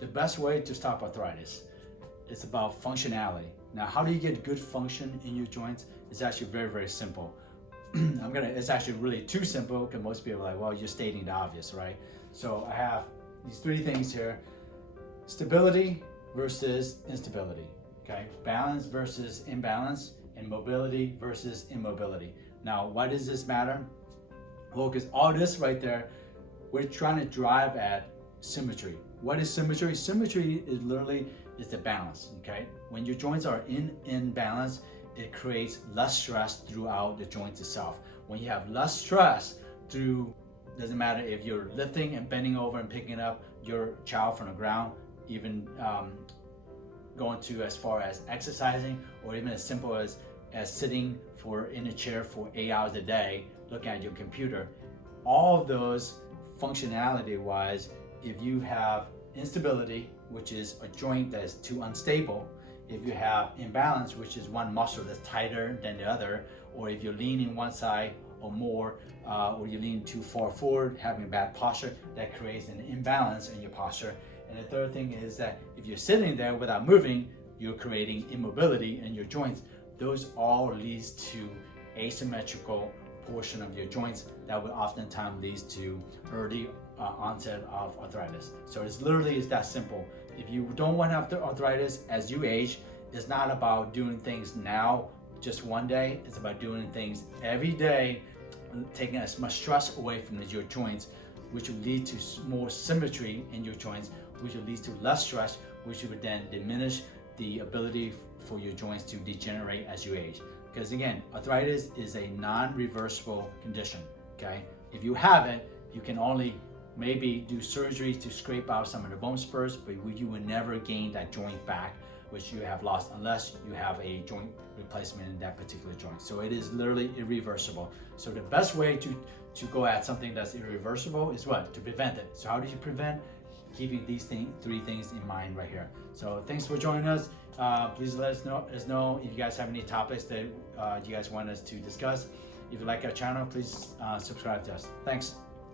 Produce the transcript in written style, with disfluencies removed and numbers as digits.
the best way to stop arthritis, it's about functionality. Now, how do you get good function in your joints? It's actually very, very simple. It's actually really too simple because most people are like, well, you're stating the obvious, right? So I have these three things here: stability versus instability, okay? Balance versus imbalance, and mobility versus immobility. Now, why does this matter? Well, because all this right there, we're trying to drive at symmetry. What is symmetry? Symmetry is literally the balance, okay? When your joints are in balance, it creates less stress throughout the joints itself. When you have less stress doesn't matter if you're lifting and bending over and picking up your child from the ground, even going to as far as exercising, or even as simple as sitting in a chair for 8 hours a day, looking at your computer. All of those functionality wise, if you have instability, which is a joint that is too unstable, if you have imbalance, which is one muscle that's tighter than the other, or if you're leaning one side or more, or you're leaning too far forward, having bad posture, that creates an imbalance in your posture. And the third thing is that if you're sitting there without moving, you're creating immobility in your joints. Those all leads to asymmetrical portion of your joints that will oftentimes lead to early onset of arthritis. So it's that simple. If you don't want to have arthritis as you age, it's not about doing things now, just one day. It's about doing things every day, taking as much stress away from your joints, which will lead to more symmetry in your joints, which will lead to less stress, which would then diminish the ability for your joints to degenerate as you age. Because again, arthritis is a non-reversible condition, okay? If you have it, you can only maybe do surgery to scrape out some of the bone spurs, but you will never gain that joint back, which you have lost, unless you have a joint replacement in that particular joint. So it is literally irreversible. So the best way to go at something that's irreversible is what? To prevent it. So how do you prevent? Keeping these three things in mind right here. So thanks for joining us. Please let us know if you guys have any topics that you guys want us to discuss. If you like our channel, please subscribe to us. Thanks.